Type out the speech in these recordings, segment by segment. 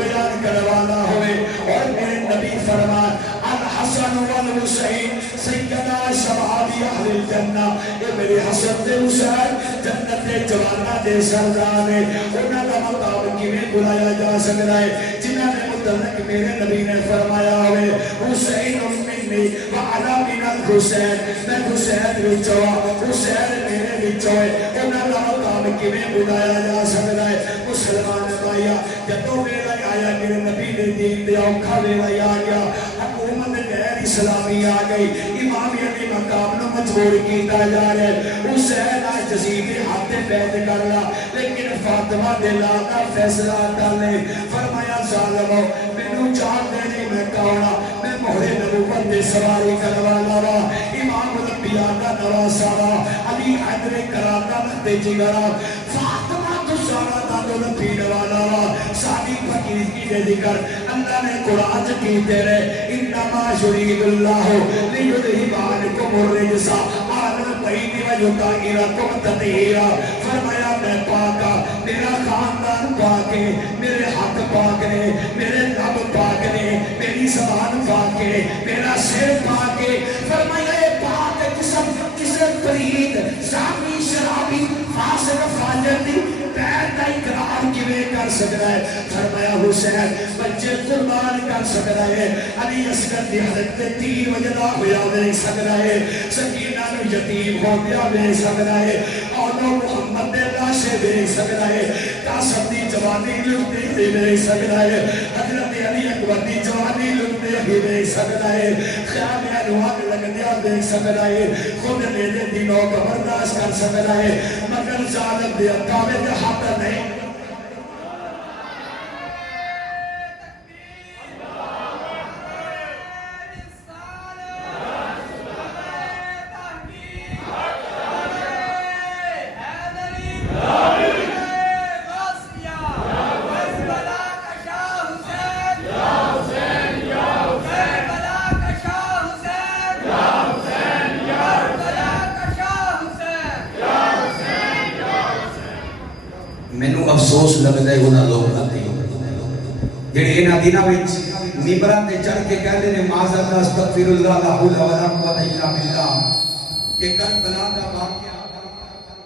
بیان کروانا ہوئے اور میرے نبی فرمان الحسن والحسین سیدنا شباب اہل الجنہ، اے میرے حسن تے حسین جنت دے جوانا دے سردار نے انہاں دا مقام کیویں بلایا جا سکتا ہے جنہاں نے متعلق میرے نبی نے فرمایا ہوئے حسین منی وعلا من الحسین، میں حسین وچوں حسین میرے وچوں انہاں دا مقام کیویں بلایا جا سکتا ہے۔ مسلمان بھائیا جدوں ویلا آیا میرے نبی نے دین دے اوکھا ویلا آ گیا، حکومت غیر اسلامی آ گئی، امام علی مقام نو مجبور کیتا جا رہا ہے، حسین آج جزید ہاتھ بیعت کر لا لیکن فاطمہ دے لا کا فیصلہ کر لے، فرمایا ظالمو مینوں جان دے نہیں میں کہنا میں مہر نبوت دے سواری کروانا وا، امام الانبیاء دا نواسا وا، علی حیدر کراتا لگتے جگرا، فاطمہ تو سارا دادو نبی نوالا وا، ساری فقیر کی دے ذکر اللہ نے قرآن کی تیرے انما یرید اللہ لیذہب عنکم الرجس اہل البیت ویطہرکم تطہیرا، فرمایا میں پاکا میرا خاندان پاک ہے، میرے ہاتھ پاک نے، میرے لب پاک نے، میری زبان پاک ہے، میرا سر پاک ہے، فرمایا پاک جسم کسے پرید زانی شرابی فاسق فاجر دی پیر کا اقرار کیویں کر سکتا ہے، فرمایا حسین بچے قربان کر سکتا ہے، علی اصغر دی حضرت تیر وجدہ ہویا دے سکتا ہے، سکینہ نو یتیم ہو گیا دے سکتا ہے، اولو محمد دے لاشے دے سکتا ہے، قاسم دی جوانی لٹتے دے سکتا ہے، حضرت علی اکبر دی جوانی لٹتے دے سکتا ہے، خیال انوار لگنیا دے سکتا ہے، خود میرے دنوں کو برداشت کر سکتا ہے، مگر ظالم دے اکاوے دے حاضر نہیں۔ افسوس لگتا ہے انہاں لوگ آتے ہیں جڑے انہاں دنوں وچ ممبراں تے چڑھ کے کہندے نے معاذ استغفر اللہ لا حول ولا قوت الا باللہ، کہ کربلا دا واقعہ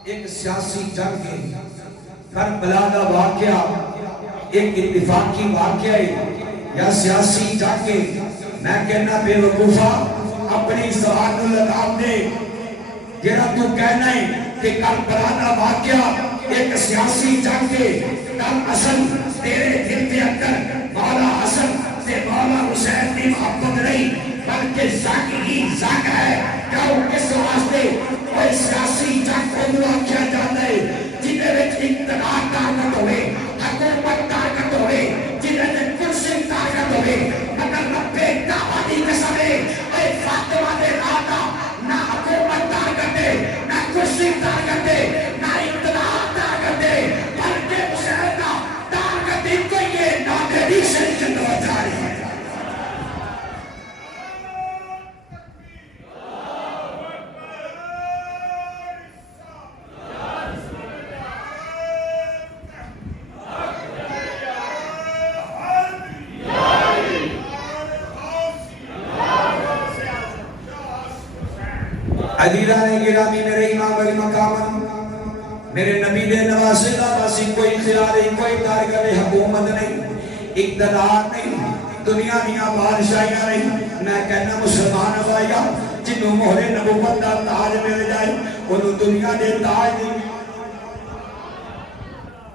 ایک سیاسی جنگ ہے، کربلا دا واقعہ ایک اتفاقی واقعہ ہے یا سیاسی جنگ ہے، میں کہنا بے وقوفا اپنی زبان لگام دے، جڑا تو کہنا ہے کہ کربلا دا واقعہ ایک سیاسی جنگ کے در اصل تیرے دل کے اندر مولا حسن سے مولا حسین کی محبت نہیں بلکہ زنگ ہی زنگ ہے، کیوں اس واسطے کوئی سیاسی جنگ کو دعا کیا جاتا ہے جنہیں وچ اقتدار طاقت ہوئے، حکومت طاقت ہوئے، جنہیں وچ کرسی طاقت ہوئے، مگر ربے دعوی کی قسم ہے اے فاطمہ دے راتا نہ حکومت طاقت ہے نہ کرسی طاقت ہے نہ اقتدار طاقت ہے، بلکہ حسین کا طاقت ہی کوئی ہے نادری سے جنو جاری ہے۔ عزیزان گرامی میرے امام علی مقام میرے نبی دے نواسے کا بس کوئی خیال نہیں، کوئی تارکت حکومت نہیں، اقتدار نہیں، دنیا دیا بادشاہیاں نہیں، میں کہنا مسلمان بھائیا جنہوں مہر نبوت دا تاج مل جائے انہوں دنیا دے تاج دی،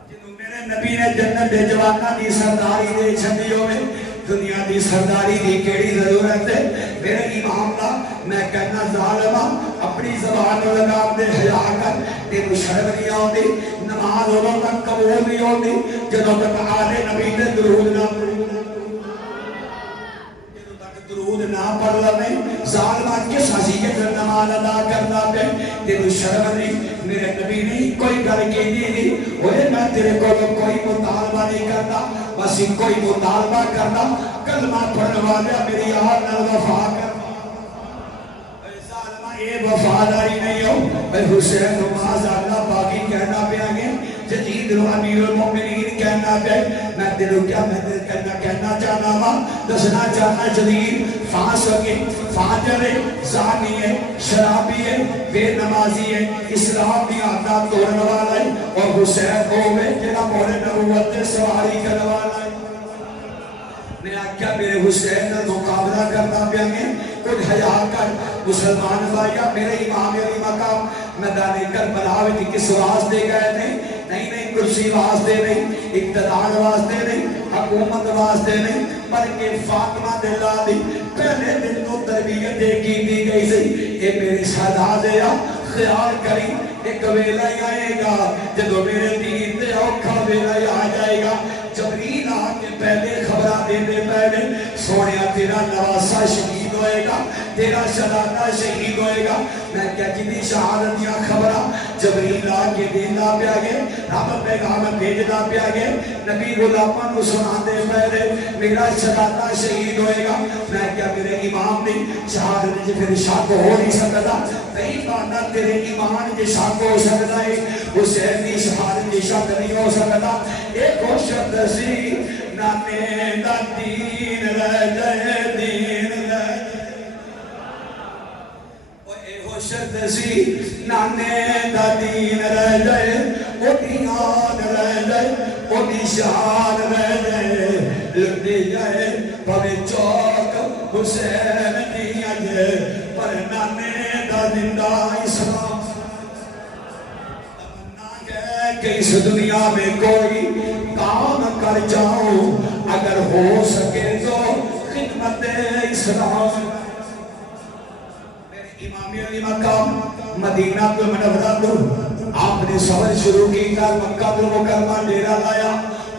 جنہوں میرے نبی نے جنت دے جوانا دی سرداری دے چھنی ہوئے دنیا دی سرداری دی کیڑی ضرورت ہے، میرے امام دا میں کہنا ظالمہ اپنی زبان لگام دے حیا کر، تینو شرم نہیں آؤں دی، نماز ہوگا تک قبول نہیں آؤں دی، جنہوں تک آلِ نبی نے درود نہ درود نہ پڑھ لیں، ظالمہ کس حسیت نماز ادا کرنا پہ، تینو شرم نہیں، میرے نبی نہیں کوئی گل کی نہیں، ہوئے میں تیرے کو کوئی مطالبہ نہیں کرتا، بس کوئی مطالبہ کرنا کلمہ پڑھنے والا میری آل نہ وفا کر، اے وفاداری نہیں ہو، اے حسین نماز اللہ باقی کہنا پہ آگے، جدید رو امیر المؤمنین کہنا کہنا پہ میں دلوں کیا میں دل کہنا چاہنا ماں دسنا چاہنا جدید فاسقے فاجرے زانیے شرابیے بے نمازیے اسلام کی عادات توڑنے والا ہے اور حسین ہوئے جنہ مولے نبوت سواری کرنے والا ہے میں آکھیا میرے حسین نے مقابلہ کرنا پہ گے کچھ حیاء کر مسلمان بھائیا میرے امام علی مقام میدان کربلا میں کس واسطے گئے نہیں کرسی واسطے نہیں اقتدار واسطے نہیں حکومت واسطے نہیں بلکہ فاطمہ دلہ دی پہلے دن تو تربیت کی دی گئی سی اے میری شہزادے خیال کری ایک ویلہ ہی آئے گا جدو میرے دین دے اوکھا ویلہ ہی آ جائے گا جبریل آ کے پہلے خبرہ دینے پہلے سونیا تیرا نواسہ شہید ہوئے گا تیرا شہادہ شہید ہوئے گا میں کیا جنی شہادت یا خبرہ جبریل آ کے دینا پہ آگے رب پیغام بھیجنا پہ آگے نبی غلامہ کو سنا دے پہلے میرا شہادہ شہید ہوئے گا میں کیا میرے امام نے شہادت جی پھر شاک ہو نہیں سکتا نہیں مانا تیرے ایمان جی شاک ہو سکتا ہے حسین کی شہادت جی شاک نہیں ہو سکتا ایک ہو شد سی نانے دا دین رہ جائے دین رہ اے ہو شد سی نانے دا دین رہ جائے او دیان رہ جائے او نشان رہ جائے لٹے جائے پوے چوک حسین دیا جائے پر نانے دا زندہ اسلام کہ اس دنیا میں کوئی کام کر جاؤں اگر ہو سکے تو خدمت اسلام میرے امام علی مقام مدینہ تو منورہ تو آپ نے سفر شروع کی کر مکہ تو مکرمہ ڈیرہ لایا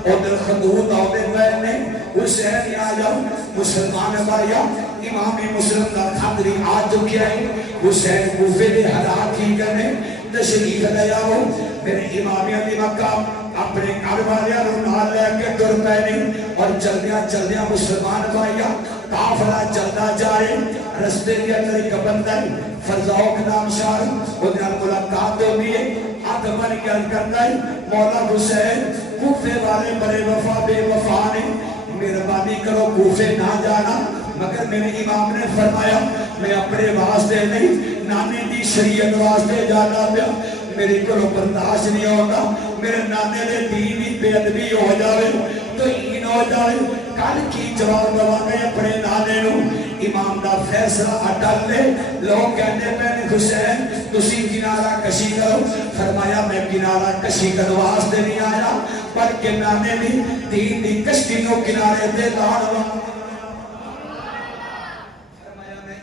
ادھر خطوط آؤدے پہنے حسین یا جاؤ مسلمان بھائیا امام مسلم کا خطری آ چکے ہیں حسین کوفے دے حالات ہی کرنے تشریف لے آؤ میرے امام علی مقام اپنے گھر والے نال لے کے ٹر پے اور چلدیاں مسلمان بھائیا قافلہ چلتا جائے رستے کے اندر ایک بندہ فرزوق نام شاہ انہیں ملاقات ہوگی ہاتھ بن کے کرتا ہے مولا حسین کوفے والے بڑے وفا بے وفا نے مہربانی کرو کوفے نہ جانا مگر میرے امام نے فرمایا میں اپنے واسطے نہیں نانے دی شریعت واسطے جانا پیا میرے کو برداشت نہیں ہوتا میرے نانے دے دین ہی بے ادبی ہو جائے تو این ہو جائے کل کی جواب دوانے اپنے نانے نو امام دا فیصلہ اٹل لے لوگ کہنے پہنے حسین تسی کنارہ کشی کرو فرمایا میں کنارہ کشی کرو واسطے نہیں آیا بلکہ نانے دی دین دی کشتی نو کنارے دے لاڑوا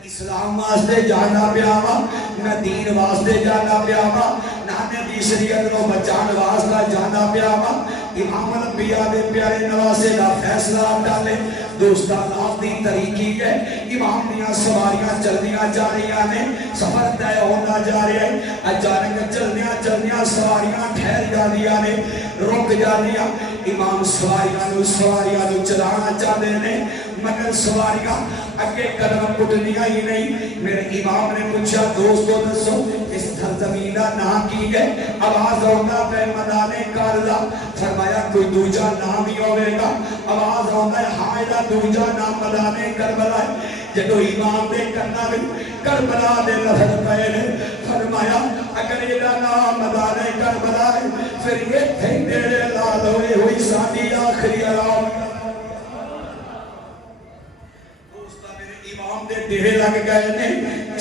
اسلام واسطے جانا پیاما میں دین واسطے جانا پیاما نانے دی شریعت نو بچان واسطہ جانا پیاما امام الانبیاء دے پیارے نواسے دا فیصلہ ڈالے دوستا لاف دی طریقی ہے امام دیاں سواریاں چلدیاں جا رہی نے سفر طے ہونا جا رہا ہے اچانک چلدیاں سواریاں ٹھہر جا رہی نے رک جا رہی امام سواریاں نو چلانا چاہتے نے مگر سواریاں اگے قدم پٹنیاں ہی نہیں میرے امام نے پوچھا دوستو دسو اس زمینہ نہ کی گئے آواز ہوتا پہ مدانے کارلا فرمایا کوئی دوجہ نام ہی ہوئے گا آواز ہوتا ہے حائدہ دوجہ نام مدانے کربلا ہے جدو امام دے کرنا بھی کربلا دے لفظ پہلے فرمایا اگر یہ نام مدانے کربلا ہے پھر یہ تھے میرے لال ہوئے ہوئی سانی آخری علام امام دے ڈیرے لگ گئے نے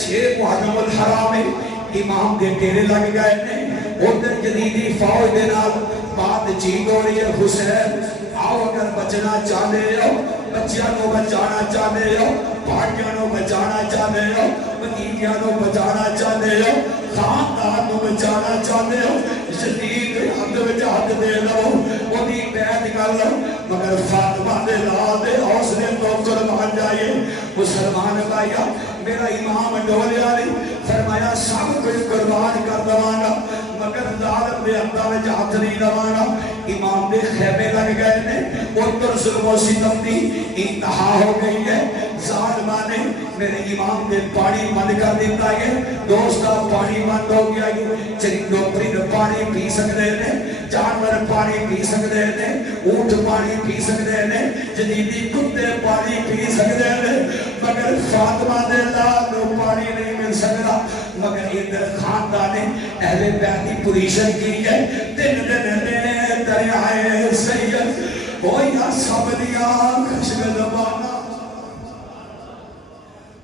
6 محرم الحرام امام دے ڈیرے لگ گئے نے ادھر جدیدی فوج دے نال بات چیت ہو رہی ہے حسین آؤ اگر بچنا چاہتے ہو بچیاں کو بچانا چاہتے ہو پارٹیاں کو بچانا چاہتے ہو بتیجیاں کو بچانا چاہتے ہو خاندان کو بچانا چاہتے ہو شدید حد وچ ہاتھ دے لو اودی بیعت کر لو مگر فاطمہ دے لال دے حوصلے تو قربان جائے مسلمان بھائیا میرا امام ڈولیا نہیں فرمایا سب کچھ قربان کر دوانا مگر ظالم دے اندہ وچ ہاتھ نہیں لوانا امام دے خیمے لگ گئے نے ادھر ظلم و ستم دی انتہا ہو گئی ہے ظالمہ نے میرے امام دے پانی بند کر دیتا ہے دوستا پانی بند ہو گیا ہے چرندوں پرند پانی پی سکتے ہیں جانور پانی پی سکتے ہیں، اونٹ پانی پی سکتے ہیں، جدیدی کتے پانی پی سکتے ہیں، مگر فاطمہ دے لال نو پانی نہیں مل سکتا۔ مگر ادھر خاندان اہل بیت کی پوزیشن کی ہے، دن دن دن دریائے سید ہو یا سبلیاں خوشگلوانا،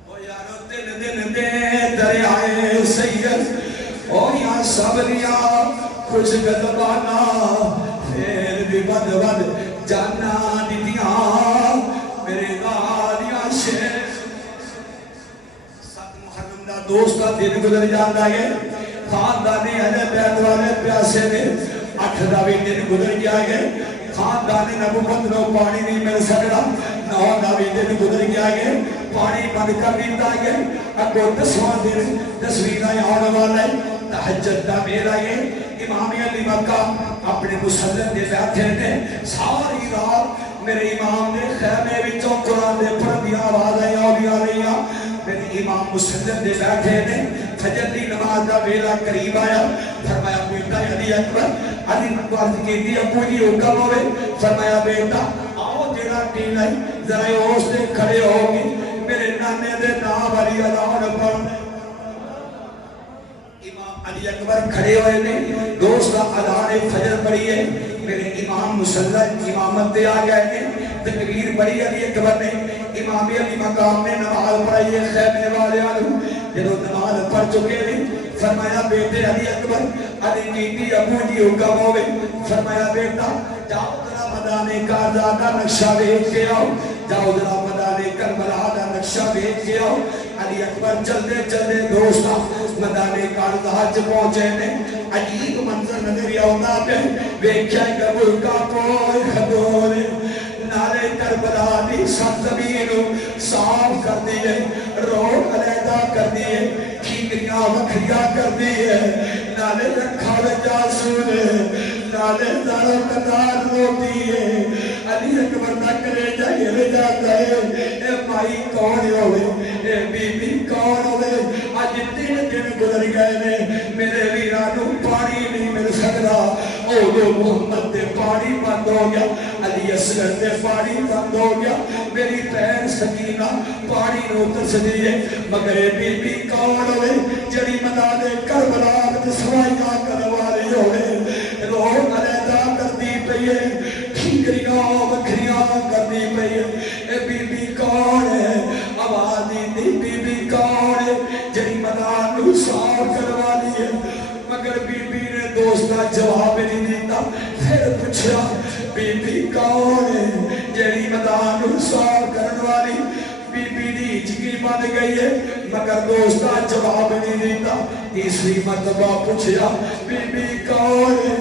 ہو یارو دن دن دن دریائے سید ہو یا سبلیاں خوشگلوانا، پھر بھی بد بد جانا دیدیاں میرے دادیاں شیر۔ سات محرم دا دوست کا دن گزر جاتا ہے، خاندانی اہل بیت والے پیاسے نے، 8 دا بھی دن گزر گیا ہے، خاندانی نبوت نو پانی نہیں مل سکتا، 9 دا بھی دن گزر گیا ہے، پانی بند کر دیتا ہے، اگو 10واں دن 10ویں دا آنے والا ہے، تہجد دا میرا یہ امام علی مقام اپنے مسلم دے بیٹھے نے، ساری رات میرے امام نے خیمے وچوں قرآن دے پڑھن دی آواز آئی رہی، میرے امام مسلم دے بیٹھے نے، فجر دی نماز دا ویلا قریب آیا، فرمایا بیٹا علی اکبر، علی عرض کی دی ابو جی حکم ہوئے، فرمایا بیٹا آؤ جیڑا ٹیل ہے ذرا اس دے کھڑے ہوگی، میرے نانے دے نام والی اذان پڑھنے۔ علی اکبر کھڑے ہوئے نے، دوست کا اذان فجر پڑھی ہے، میرے امام مسلم امامت دے آ گئے نے، تکبیر پڑھی علی اکبر نے، امام علی مقام نے نماز پڑھائی ہے خیمے والے آلو، جنہوں نماز پڑھ چکے نے، فرمایا بیٹے علی اکبر، علی کی ابو جی حکم ہوئے، فرمایا بیٹا جاؤ ذرا مدانے کارزہ کا نقشہ دیکھ کے آؤ، جاؤ ذرا مدانے کربلا کا نقشہ دیکھ کے آؤ۔ علی اکبر چلدے چلدے دوستا مدانے کارزہ پہنچے نے، عجیب منظر نظر آتا پہ، ویکھیا قبر کا کوئی خدور نالے کربلا دی سرزمین صاف کر دیئے، روح علیحدہ کر دیئے، ٹھیکریاں وکھریاں کر دیئے، نالے رکھا جاسون، نالے داروں قطار روٹی ہے۔ علی اکبر تک لے جائے لے جاتا ہے، اے مائی کون ہوئے، اے بی بی کون ہوئے، آج 3 دن گزر گئے نے، میرے ویرانوں پانی نہیں مل سکتا، اولو محمد دے پانی بند ہو گیا، علی اصغر دے پانی بند ہو گیا، میری پہن سکینہ پانی نو ترس دیئے، مگر اے بی بی کون ہوئے، جڑی مدانے کربلا میں سوائیاں کروالی ہوئے، روح علیحدہ کر دی پئیے، ٹھیکریاں وکھریاں کر دی پئیے، اے بی بی کون ہے، آواز دی بی بی کون ہے، جڑی مدان نو صاف کروالی ہے، مگر بی بی نے دوستا جواب نہیں دیتا، پھر پوچھا بی بی کون ہے، جڑی مدان نو صاف کروالی، بی بی دی جگی بن گئی ہے، مگر دوستا جواب نہیں دیتا، تیسری مرتبہ پوچھا بی بی کون ہے،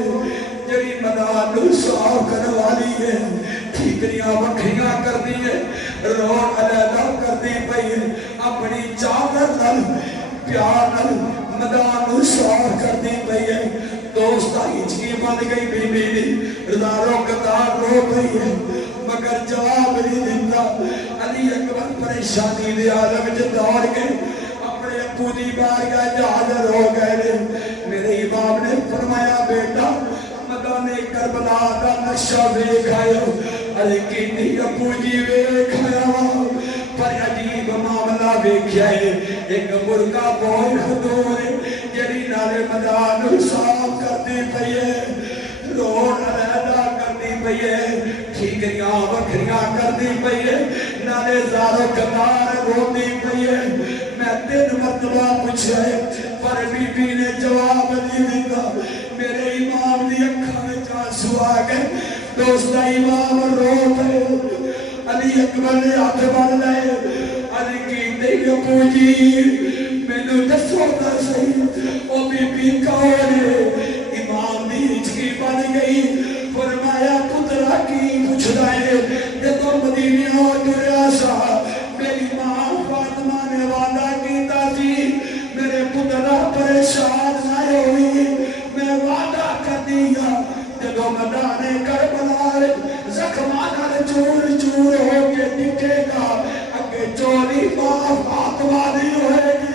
جڑی مدان نو صاف کروالی ہے، ٹھیکریاں وکھریاں کر دی ہے، روح علیحدہ کر دی پئی ہے، اپنی چادر نل پیار نل مدان نو صاف کر دی پئی ہے، دوستا ہچکی بن گئی بی بی دی، رضاروں قطار رو پئی ہے، مگر جواب نہیں دیتا۔ علی اکبر پریشانی دے عالم جو دوڑ گئے، اپنے ابو دی بارگاہ حاضر ہو گئے، میرے امام نے فرمایا بیٹا مدانے کربلا کا نقشہ دیکھایا، علی کی ابو جی دیکھایا، پر عجیب معاملہ دیکھا ہے، ایک مرغا بہت خدور ہے، جڑی نالے مدان صاف کرتی پئی ہے، روح علیحدہ کرتی پئی ہے، ٹھیکریاں وکھریاں کرتی پئی ہے، نالے زارو قطار روتی پئی ہے، میں 3 مرتبہ پوچھا ہے، پر بی بی نے جواب نہیں دیتا، میرے امام دی اکھاں وچ آنسو آ گئے، دوستا امام رو پئے، علی اکبر نے ہاتھ بن لائے، علی کہتے ابو جی مینوں دسو تا صحیح او بی بی کون ہے، امام دی ہچکی بن گئی، فرمایا پترا کی پوچھدا ہے، جدوں مدینے ٹریا سا میری ماں فاطمہ نے وعدہ کیتا سی میرے پترا پریشان نہ ہوئی، میں وعدہ کر دیا جدوں مدانے کربلا زخماں نال چور چور ہو کے دکھے گا، اگے چوری ماں فاطمہ نہیں ہوئے گی۔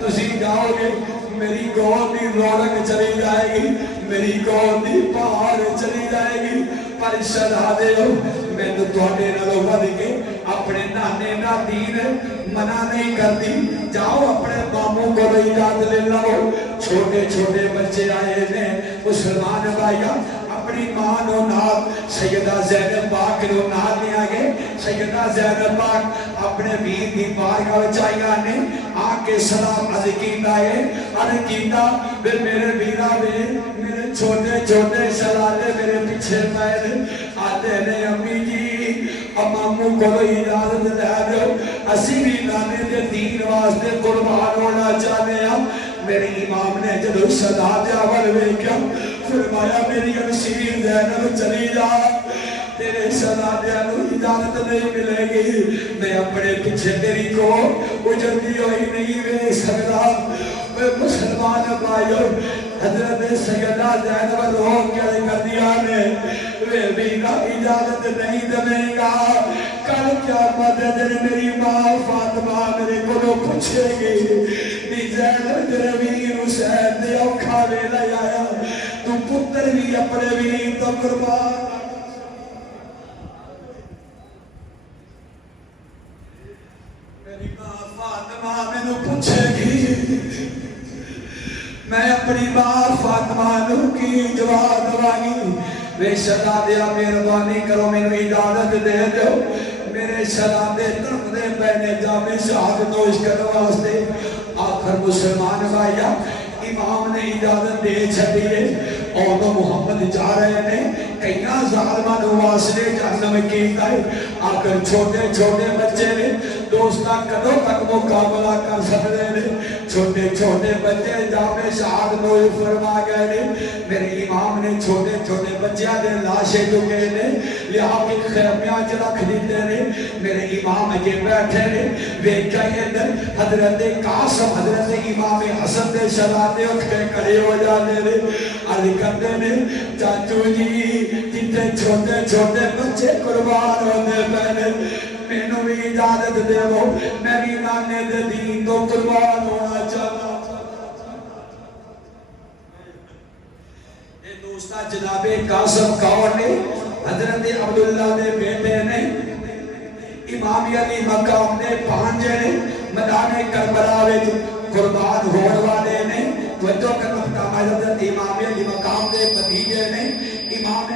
تسی جاؤ گے میری گود دی رونق چلی جائے گی میری گود دی پہاڑ چلی جائے گی پر شہزادے ہو میں تو تھوڑے نالوں ود کے اپنے نانے نادین منع نہیں کرتی جاؤ اپنے ماموں کو اجازت لے لو چھوٹے چھوٹے بچے آئے نے مسلمان بھائیاں اپنی ماں نو نال سیدہ زینب پاک نو نال لے آگے سیدہ زینب پاک اپنے ویر دی بارگاہ وچ آئیاں نے آ کے سلام عرض کیتا ہے عرض کیتا میرے ویرا وے میرے چھوٹے چھوٹے شہزادے میرے پیچھے پے آتے نے امی جی اماموں کو اجازت لے دو اسی بھی نانے دے دین واسطے قربان ہونا چاہتے ہیں میرے امام نے جدو شہزادے اول ویکھیا فرمایا میری امشیر زینب چلی جا تیرے شہزادیاں نو اجازت نہیں ملے گی میں اپنے پیچھے تیری کو اجڑتی ہوئی نہیں ویکھ سکتا میں مسلمان بھائیو حضرت سیدہ زینب رو کے کر دیا نے وہ بھی نہ اجازت نہیں دے گا کل قیامت دن میری ماں فاطمہ میرے کو پوچھے گی نی زینب تیرے ویر حسین دے اوکھا ویلا آیا تو پتر بھی اپنے ویر تو قربان میری ماں فاطمہ میں پوچھے گی میں اپنی ماں فاطمہ نو کی جواب دواگی میں شہزادیا مہربانی کرو میں اجازت دے دو میرے شہزادے طرف دے پہنے جامع شہادت نوش کرنے واسطے آخر مسلمان بھائیا امام نے اجازت دے چھڑیے اور تو محمد جا رہے ہیں کئیاں ظالمان واسلے جہنم کیتا ہے آخر چھوٹے چھوٹے بچے نے دوستہ کدوں تک مقابلہ کر سکتے ہیں چھوٹے چھوٹے بچے جامع شہادت نوش فرما گئے نے میرے امام نے چھوٹے چھوٹے بچیاں دے لاشے چکے نے یہاں کی خیمیاں چ رکھ دیتے نے میرے امام اگے بیٹھے نے ویکھیا حضرت قاسم حضرت امام حسن دے شہزادے اٹھ کے کھڑے ہو جاتے نے عرض کرتے نے چاچو جی جتنے چھوٹے چھوٹے بچے قربان ہونے پہلے مینوں بھی اجازت دے وہ میں بھی نانے دے دین تو قربان ہونا چاہتا اے دوستہ جناب قاسم کون نے حضرت عبداللہ دے بیٹے نے امام علی مقام نے پانچے نے میدان کربلا وچ قربان ہون والے نے توجہ کرنا حضرت امام علی مقام دے بھتیجے نے امام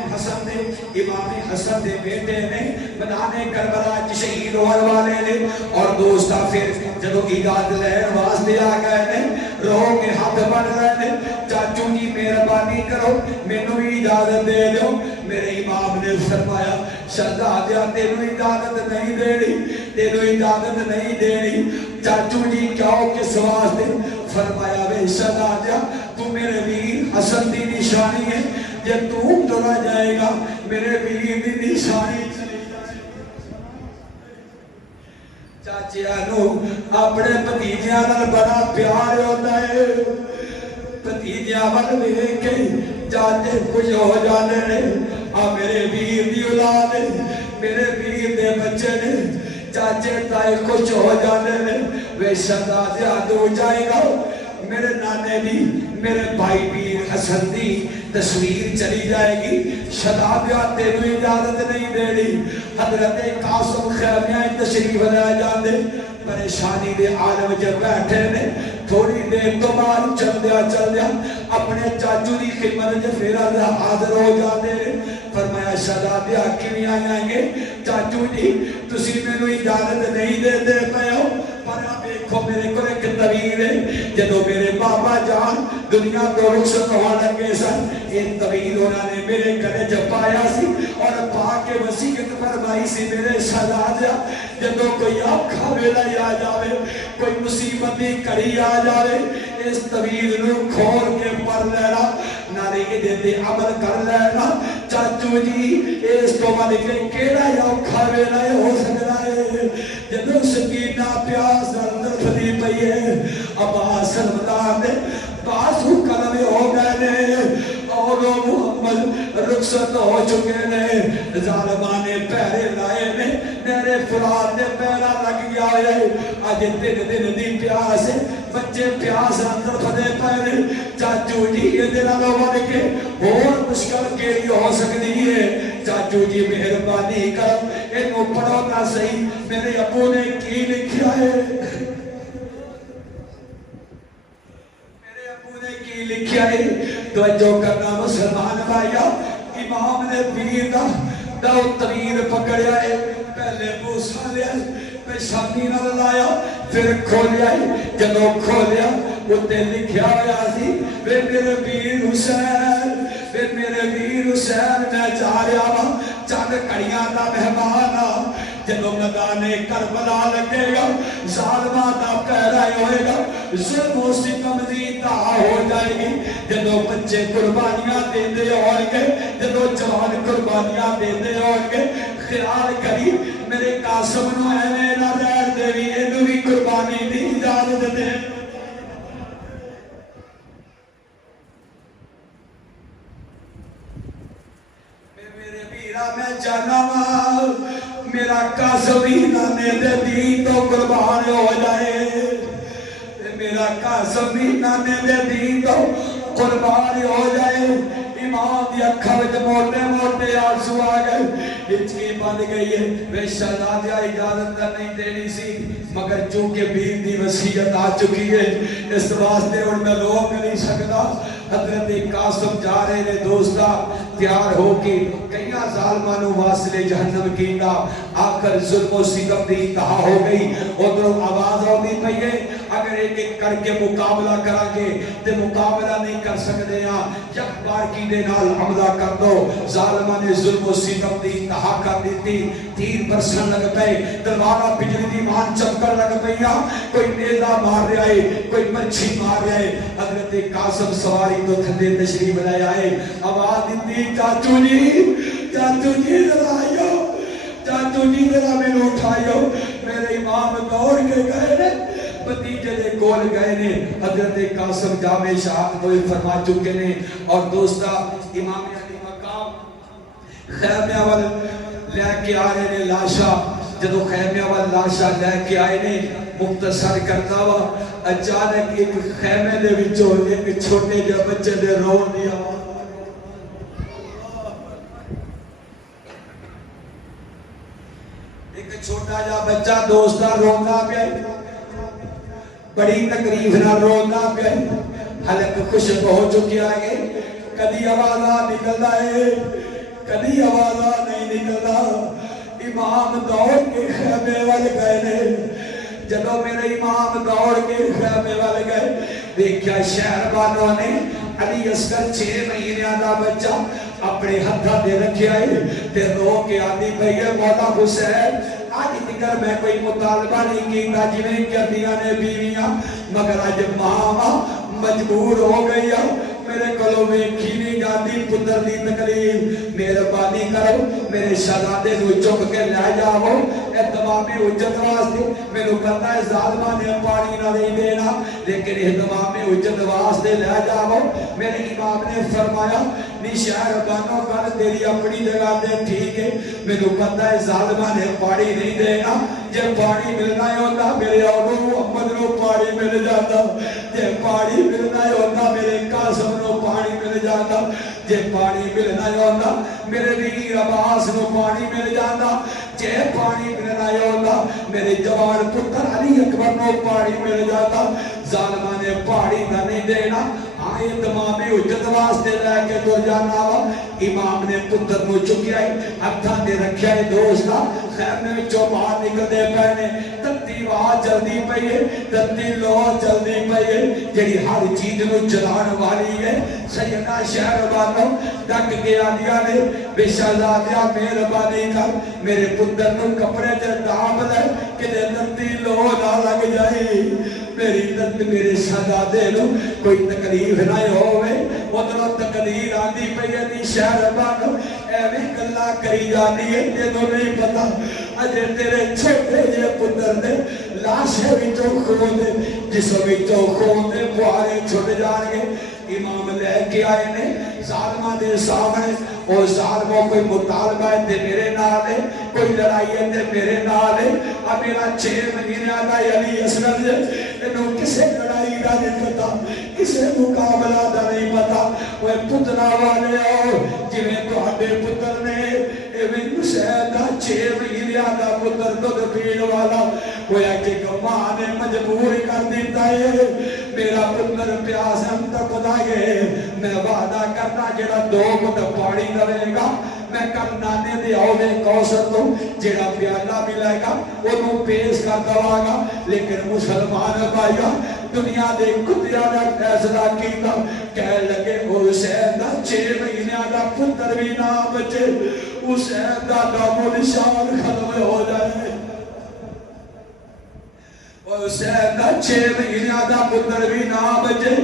حسن دے بیٹے نے میدان کربلا وچ شہید ہون والے نے اور دوستا پھر جدو اجازت لین واسطے آ گئے نے رو کے ہاتھ بن رہے نے چاچو جی مہربانی کرو مینوں بھی اجازت دے دو میرے امام نے فرمایا شہزادیا تینوں اجازت نہیں دینی تینوں اجازت نہیں دینی چاچو جی کیوں کس واسطے فرمایا وے شہزادیا تو میرے ویر حسن دی نشانی ہے جب تو چلا جائے گا میرے ویر دی نشانی چلی جائے چاچیانو اپنے بھتیجیاں نال بڑا پیار ہوتا ہے بھتیجیاں ول ویکھ کے چاچے خوش ہو جانے نے آ میرے ویر دی اولاد میرے ویر دے بچے نے چاچے تائے خوش ہو جانے نے وے شہزادیا تو جائے گا میرے نانے دی میرے بھائی ویر حسن دی تصویر چلی جائے گی شہزادیا تینوں اجازت نہیں دینی حضرت قاسم خیمیاں تشریف لے جاندے پریشانی دے عالم وچ بیٹھے نے تھوڑی دیر تو بعد چل دیا اپنے چاچو دی خدمت وچ پھر حاضر ہو جاندے فرمایا شہزادیا کیویں آئیں گے چاچو جی تسی مینوں اجازت نہیں دیندے پئے ہو پر دیکھو میرے کو ایک طویل ہے جدو میرے بابا جان دنیا تو رخصت ہوا لگے سن ایک طویل انہوں نے میرے گلے جپایا سی اور پا کے وصیت فرمائی سی میرے شہزادیا جدو کوئی آکھا ویلا آ جاوے کوئی مصیبتی کڑی آ جاوے اس طویل نو کھول کے پڑھ لینا نارے دے عمل کر لینا چاچو جی اس تو مل کے کیڑا آکھا ویلا ہو سکتا ہے جدو سکینہ پیاس اندر دی پئی ہے عباس سلمدار نے بازو قلم ہو گئے نے اور محمد رخصت ہو چکے نے ظالمان نے پہرے لائے نے میرے فرات نے پہرا لگ گیا ہوئے اج 3 دن دی پیاس بچے پیاس اندر پھدے پے چاچو جی یہ نالوں ود کے اور مشکل کیڑی ہو سکتی ہے چاچو جی مہربانی کرو اینو پڑھو تا صحیح میرے ابو نے کی لکھیا ہے کی لکھیا ہے توجہ کرنا مسلمان بھائیو امام نے پیر دا ترین پکڑیا ہے پہلے بوسا لیا پیشانی نہ لایا پھر کھولیا جدو کھولیا اتنے لکھیا ہوا سی وے میرے پیر حسین وے میرے پیر حسین میں جا رہا وا چند کڑیاں دا مہمان جدو میدان کربلا لگے گا ظالماں دا پہرا ہوئے گا ظلم و ستم دی انتہا ہو جائے گی جدو بچے قربانیاں دیندے ہون گے جدو جوان قربانیاں دیندے ہون گے خیال کری میرے قاسم نو ایویں نہ رہن دے وی اینو بھی قربانی دی اجازت دے میرے پیرا میں جانا وا میرا قاسم نانے دے دین تو قربان ہو جائے میرا قاسم نانے دے دین تو قربان ہو جائے امام دی اکھاں وچ موٹے موٹے آنسو آ گئے ہچکی بن گئی ہے بے شہزادیہ اجازت نہیں دینی سی مگر چونکہ بیر دی وصیت آ چکی ہے اس واسطے اور میں روک نہیں سکتا حضرت قاسم جا رہے نے دوستا تیار ہو کے کئیاں ظالمانوں واصل جہنم کیتا آخر ظلم و ستم دی انتہا ہو گئی ادھر آواز آتی پئی ہے اگر ایک ایک کر کے مقابلہ کرا گے تے مقابلہ نہیں کر سکتے ہیں یک بار کی دے نال حملہ کر دو ظالمان نے ظلم و ستم دی انتہا کر دیتی تیر برسن لگ پئے تلوارا بجلی دی مان چمکن لگ پئیاں کوئی نیزہ مار رہا ہے کوئی مچھی مار رہا ہے حضرت قاسم سواری تو تھندے تشریف لے آئے آواز دیتی چاچو جی ذرا آئیو چاچو جی ذرا میں نے اٹھائیو میرے امام دوڑ کے گئے بتیجے دے کول گئے نے حضرت قاسم جامع شہادت ہوئے فرما چکے نے اور دوستا امام علی مقام خیمے اول لے کے آ رہے نے لاشا جدو خیمے اول لاشا لے کے آئے نے مختصر کرتا ہوا اچانک ایک خیمے دے وچوں ایک چھوٹے جے بچے دے رو دیا ایک چھوٹا جا بچہ دوستا رونا پیا بڑی تکلیف نہ رونا پیا حلق خشک ہو چکی آگے کدی آوازہ نکلتا ہے کدی آوازہ نہیں نکلتا امام دوڑ کے خیمے والے گئے نے جدو میرے امام دوڑ کے خیمے والے گئے دیکھا شہر والوں نے علی اصغر 6 مہینے دا بچہ اپنے ہتھاں دے رکھے آئے تے رو کے آدھی پئی ہے مولا حسین آج تکر میں کوئی مطالبہ نہیں کیتا جنہیں کردیاں نے بیویاں مگر آج ماں مجبور ہو گئی میرے کلوں میں کھینی جاتی پتر دی تکلیف مہربانی کرو میرے شہزادے نو چک کے لے جاؤ اہتمام اجت واسطے میرے پتہ ہے ظالمہ نے پانی نہ نہیں دینا لیکن اہتمام اجت واسطے لے جاؤ میرے امام نے فرمایا نی شہر بانو کر تیری اپنی جگہ دے ٹھیک ہے میرے پتہ ہے ظالمہ نے پانی نہیں دینا جب پانی ملنا ہی ہوتا میرے اولو محمد نو پانی مل جاتا جب پانی ملنا ہی ہوتا میرے قاسم نو پانی مل جاتا جب پانی ملنا ہی ہوتا میرے ویر عباس نو پانی مل جاتا جب پانی ملنا ہی ہوتا میرے جوان پتر علی اکبر نو پانی مل جاتا ظالمہ نے پانی نہ نہیں دینا آئے تمام اجت واسطے لے کے دور جانا ہوا امام نے پتر نو چکی آئی ہتھاں دے رکھیا ہے دوستا خیمے وچوں باہر نکلدے پئے نے تتی واہ جلدی پئی ہے تتی لو جلدی پئی ہے جڑی ہر چیز نو جلان والی ہے سیدہ شہر والوں ڈک کے آدیا نے بے شہزادیہ مہربانی کر میرے پتر نو کپڑے تے ڈھانپ لے کہ تتی لو نہ لگ جائے میری دت میرے شہزادے نو کوئی تکلیف نہ ہوئے ادھروں تقدیر آندی پئی ہے شہر بانو ایویں گلا کری جاتی ہے تینوں نہیں پتا اجے تیرے چھوٹے جے پتر نے لاشے وچوں خون دے جسم وچوں خون دے بوارے چھٹ جان گے امام لے کے آئے نے ظالمہ دے سامنے اور ظالموں کوئی مطالبہ ہے تے میرے نال ہے کوئی لڑائی ہے تے میرے نال ہے اب میرا 6 مہینے آگا علی اصغر انہوں کسے لڑائی دا نہیں پتا کسے مقابلہ دا نہیں پتا وہ پتنا والے آؤ جنہیں تو ہڈے پتر نے ایویں حسین دا 6 مہینے آگا پتر دودھ پین والا کویا کہ ماں نے مجبور کر دیتا ہے میرا پتر پیاس ہم تک خدا گئے میں وعدہ کرتا جڑا 2 گھٹ پانی لے گا میں کل نانے دے آوے کوثر تو جڑا پیالہ ملے گا انہوں پیش کر دوا گا لیکن مسلمان بھائیہ دنیا دے کتیاں نے فیصلہ کیتا کہہ لگے حسین دا 6 مہینے دا پتر بھی نہ بچے حسین دا نام و نشان ختم ہو جائے حسین دا 6 مہینے دا پتر بھی نہ بچے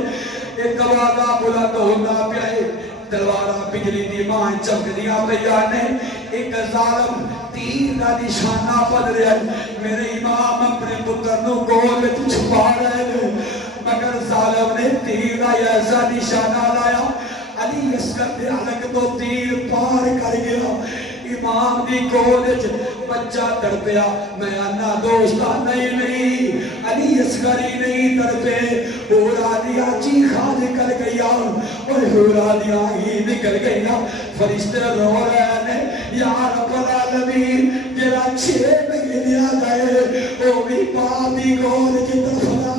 ایک وعدہ بلند ہونا پیائے تلوارہ بجلی دی ماں چمکدیاں پیانے ایک ظالم تیر دا نشانہ پڑھ رہا ہے میرے امام اپنے پتر نو گول میں چھپا رہے ہیں مگر ظالم نے تیر دا ایسا نشانہ لایا علی اصغر دے حلق تو تیر پار کر گیا امام دی گود بچہ تڑپیا میں آنا دوستا نہیں علی اصغر ہی نہیں تڑپے ہورا دیا چیخا نکل گیا اور ہورا دیا ہی نکل گیا فرشتے رو رہے ہیں یا رب العالمین جرا 6 مہینے آ گئے وہ بھی باپ دی گود کی طرف آ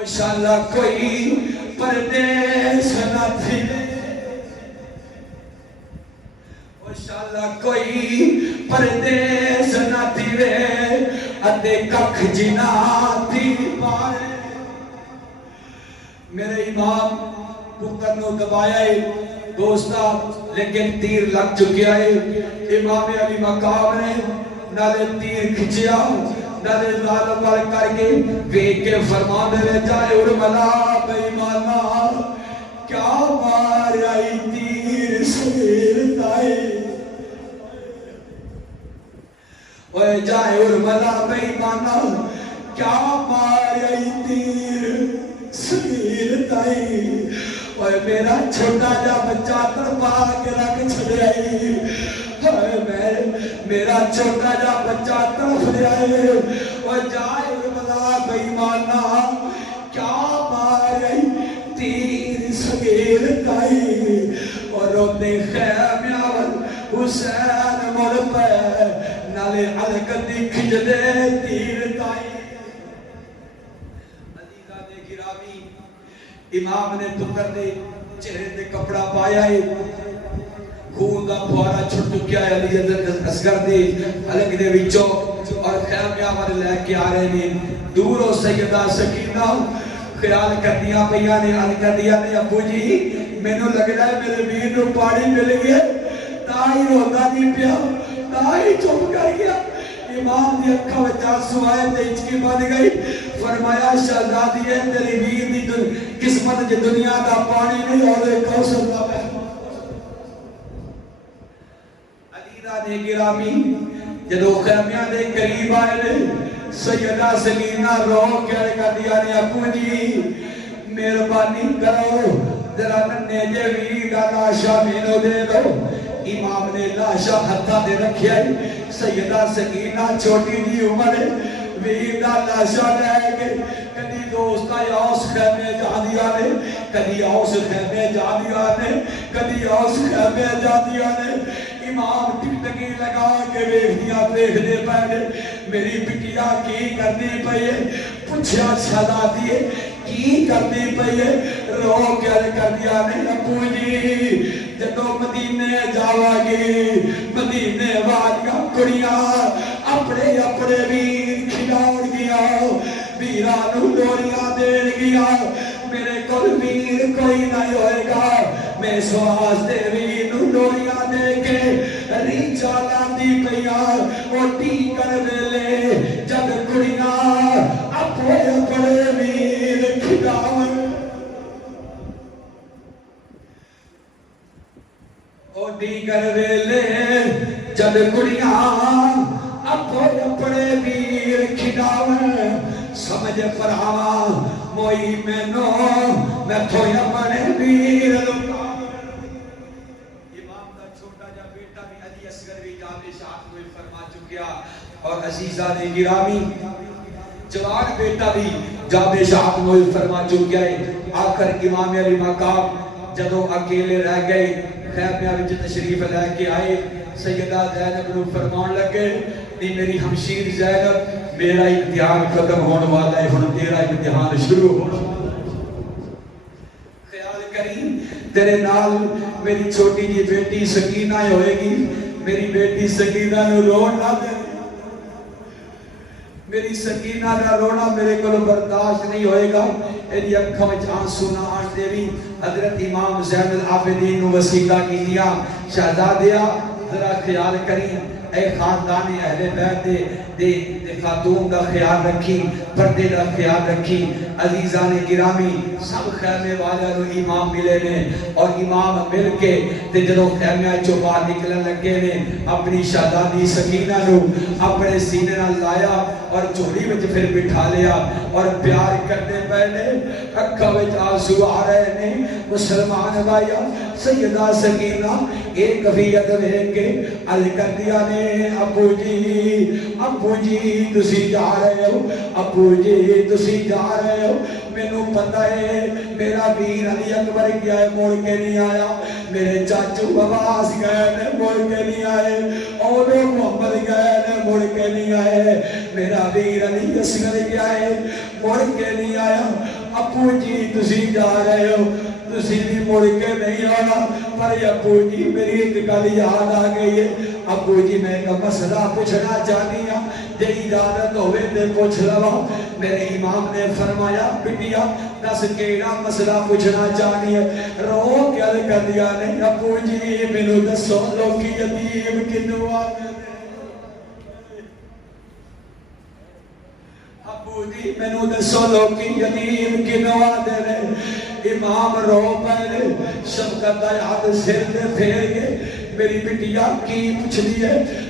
انشاءاللہ کوئی پردیس نہ تھی انشاءاللہ کوئی پردیس نہ تھی وے ادھے ککھ جنا تھی پائے میرے امام پتر نو دبایا ہے دوستا لیکن تیر لگ چکیا ہے امام علی مقام نے نالے تیر کھچیا نالے ظالم وال کر کے ویک کے فرما دے رہ جائے اور ملا بیمانا کیا مار آئی تیر سویر تائے اور جائے اور ملا بیمانا کیا مار آئی تیر سویر تائے اور میرا چھوٹا جا بچہ ترپا کے رکھ چھڑے آئی میرا چھوٹا جا بچہ طرف لے آئے اور جائے ملا بیمانا کیا مارے تیر سگیر تائی اور روتے خیمیاں حسین مر پہ نالے علق دکھ جدے تیر تائی عزیزہ دے گرامی امام نے پتر دے چہرے دے کپڑا پایا ہے خون دا پھوارا چھٹ چکیا ہے علی اصغر دے حلق دے وچوں اور خیمیاں والے لے کے آ رہے ہیں دور ہو سیدہ سکینہ خیال کر دیا پیا نے حل کر دیا نے ابو جی میں نو لگ رہا ہے میرے ویر نو پانی مل گئے تائی روتا نہیں پیا تائی چپ کر گیا امام دی اکھا وچا سوائے تے اچکی بن گئی فرمایا شہزادی ہے تیری ویر دی قسمت جو دنیا دا پانی نہیں ہوئے کوثر دا پہ دے گرامی جدو خیمیاں دے قریب آئے لے سیدہ سکینہ رو کہہ کر دیا نے ابو جی مہربانی کرو ذرا ننے جے ویر دا لاشا مینو دے دو امام نے لاشا ہتھا دے رکھیا ہے سیدہ سکینہ چھوٹی جی عمر ہے ویر دا لاشا لے گئے کدی دوستا یاس خیمے جا دیا نے کدی یاس خیمے جا دیا نے کدی یاس خیمے جا دیا نے امام ٹکٹکی لگا کے ویکھدیاں ویکھدے پے میری بٹیا کی کرنی پئی پوچھیا شہزادی کی کرنی پئی رو کے کر دیا نے ابو جی جدو مدینے جاوا گی مدینے والیاں کڑیاں اپنے اپنے ویر کھلاڑ گیا ویراں نو لوریاں دین گیا میرے کول ویر کوئی نہیں ہوئے گا میں سواس دے ویر نو لوریاں دے کے ریچا لاندی پیا اوٹی کر ویلے جب کڑیاں اپنے اپنے ویر کھلاڑ اوٹی کر ویلے جب کڑیاں اپنے اپنے ویر کھلاڑ سمجھ پراوا موئی مینو میں تھویا بنے ویر لکا امام دا چھوٹا جا بیٹا بھی علی اصغر بھی جاب شاہد ہوئے فرما چکیا اور عزیزان گرامی جوان بیٹا بھی جاب شاہد ہوئے فرما چکیا ہے آخر امام علی مقام جدو اکیلے رہ گئے خیمہ وچ تشریف لے کے آئے سیدہ زینب نو فرمان لگے نہیں میری ہمشیر زینب میرا امتحان ختم ہونے والا ہے ہن تیرا امتحان شروع ہونا خیال کریں تیرے نال میری چھوٹی جی بیٹی سکینہ ہوئے گی میری بیٹی سکینہ نو رون نہ دے میری سکینہ نہ رونا میرے کو برداشت نہیں ہوئے گا ایدی اکھا وچ آنسو نہ آن دیوی حضرت امام زین العابدین نو وسیقہ کی دیا شہزادیہ ذرا خیال کریں اے خاندان اہل بیت دے خاتون دا خیال رکھی پردے دا خیال رکھی عزیزان گرامی سب خیمے والا نو امام ملے نے اور امام مل کے تے جدو خیمے چو باہر نکلن لگے نے اپنی شہزادی سکینہ نو اپنے سینے نہ لایا اور جھولی وچ پھر بٹھا لیا اور پیار کرنے پہلے اکھا وچ آنسو آ رہے نے مسلمان بھائیا سیدہ سکینہ ایک کفیت لے کے عل کر دیا نے ابو جی تسی جا رہے ہو ابو جی تسی جا رہے ہو میں نو پتہ ہے میرا ویر علی اکبر گیا ہے موڑ کے نہیں آیا میرے چاچو عباس گئے نے موڑ کے نہیں آئے اور محمد گئے نے موڑ کے نہیں آئے میرا ویر علی اصغر گیا ہے موڑ کے نہیں آیا ابو جی تسی جا رہے ہو تسی بھی موڑ کے نہیں آنا پر ابو جی میری ایک گل یاد آ گئی ہے ابو جی میں ایک مسئلہ پوچھنا چاہتی ہوں جے اجازت ہوئے تے پوچھ لوا میرے امام نے فرمایا بٹیا دس کیڑا مسئلہ پوچھنا چاہتی ہے رو کیا کر دیا نے ابو جی مینو دسو لوکی یتیم کنو آتے ابو جی مینو دسو لوکی یتیم کنو آتے نے امام رو پہلے شفقت یاد سر دے پھیر گئے میری بٹیا کی پوچھ لیے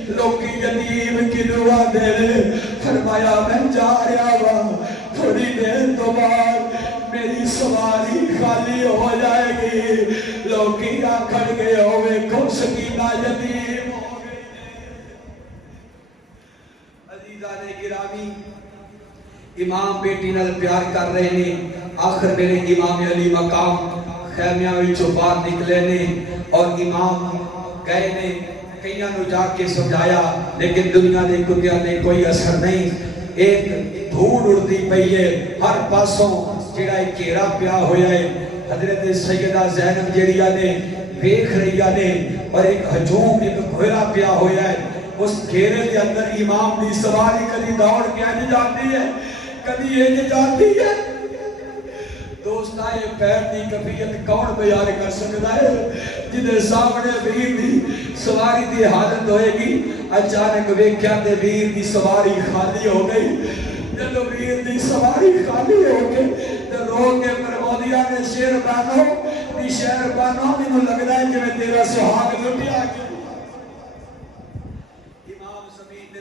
لوکی یتیم کنو آتے نے فرمایا میں جا رہا ہوا تھوڑی دیر تو بعد میری سواری خالی ہو جائے گی لوکی آکھڑ گئے ہوئے کو سکینہ یتیم ہو گئی عزیزان گرامی امام بیٹی نال پیار کر رہے نے آخر میرے امام علی مقام خیمیاں وچوں باہر نکلے نے اور امام گئے نے کئیاں نو جا کے سمجھایا لیکن دنیا دے کتیاں دے کوئی اثر نہیں ایک دھوڑ اڑتی پئی ہے ہر پاسوں جڑا ایک گھیرا پیا ہویا ہے حضرت سیدہ زینب جڑیا نے ویکھ رہیا نے اور ایک ہجوم ایک گھیرا پیا ہویا ہے اس گھیرے کے اندر امام دی سواری کدی دوڑ کے آنے جاتی ہے کدی یہ جاتی ہے دوست آئے پیر دی کفیت کون بیان کر سکتا ہے جدے سامنے ویر دی سواری دی حالت ہوئے گی اچانک ویکھیا تے ویر دی سواری خالی ہو گئی جدو ویر دی سواری خالی ہو گئی تے رو کے پرمودیا نے شیر بانو دی شیر بانو مینوں لگدا ہے کہ میں تیرا سہاگ لٹیا گیا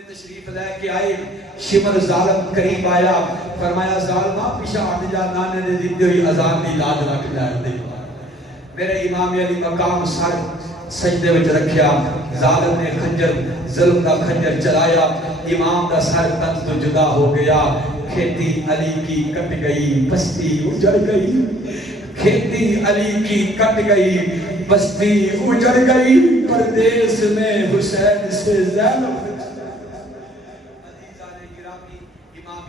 تشریف لے کے آئے شمر ظالم قریب آیا فرمایا ظالمہ پیچھے ہٹ جا نانے نے دیتے ہوئی اذان دی لاج رکھ جائے دے میرے امام علی مقام سر سجدے وچ رکھیا ظالم نے خنجر ظلم کا خنجر چلایا امام دا سر تن تو جدا ہو گیا کھیتی علی کی کٹ گئی بستی اجڑ گئی کھیتی علی کی کٹ گئی بستی اجڑ گئی پردیس میں حسین سے زینب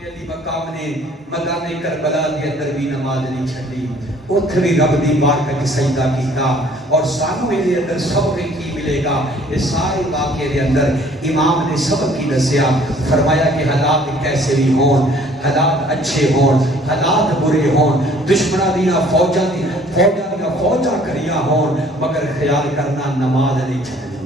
علی مقام نے مقام کربلا کے اندر بھی نماز نہیں چھڑی اوتھے بھی رب دی بارگاہ وچ سجدہ کیتا اور سانو دے اندر سبق کی ملے گا اس سارے واقعے دے اندر امام نے سبق کی دسیا فرمایا کہ حالات کیسے بھی ہون حالات اچھے ہون حالات برے ہون دشمناں دی فوجاں کریاں ہون مگر خیال کرنا نماز نہیں چھڑی